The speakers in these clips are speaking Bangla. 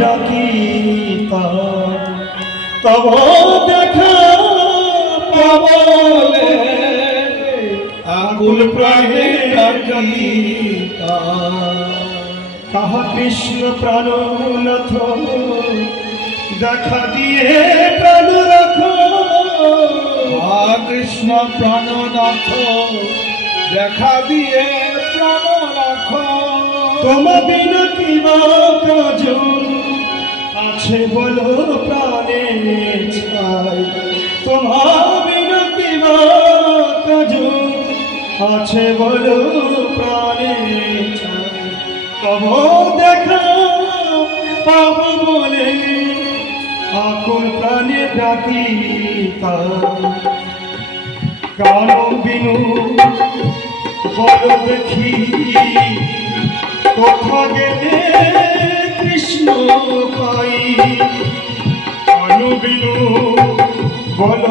ডাকি তব দেখা পাবলে আকুল প্রাণে ডাকি কাহা কৃষ্ণ প্রাণনাথ দেখা দিয়ে প্রাণ রাখো কৃষ্ণ প্রাণনাথ দেখা দিয়ে প্রাণ রাখো তোমা বিনা কি বা কাজ আছে বলো প্রাণে ছাই তোমা বিনা কি বা কাজ আছে বলো প্রাণে ছাই তব দেখা পাব বলে আকুল প্রাণে ডাকি কান বিনু বল দেখি কোথা গেলে কৃষ্ণ পাই কান বিনু বল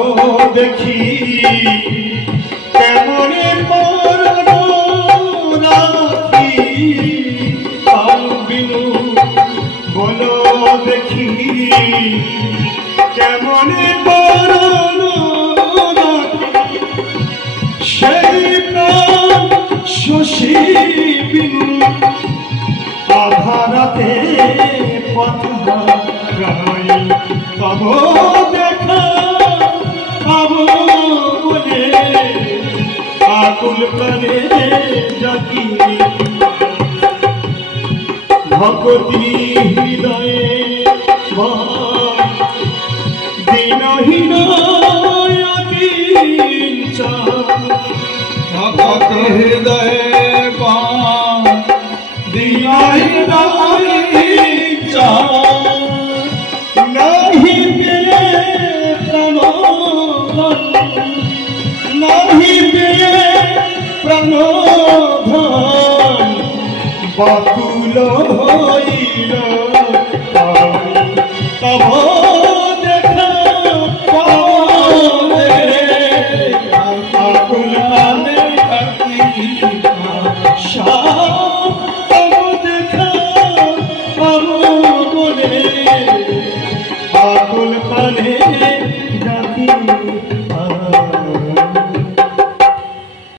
দেখি কেমনে মরণ রাখি কান বিনু বল দেখি কেমনে মরণ সেই প্রাণ শশী বিনু আধারাতে পথ হারাই তব দেখা পাব বলে আকুল প্রাণে ডাকি ভক্তি হৃদয়ে দিনহীন ভক্তি হৃদয়ে দিনহীন নাহি পেয়ে প্রাণ নাহি পেয়ে প্রাণ বাতুল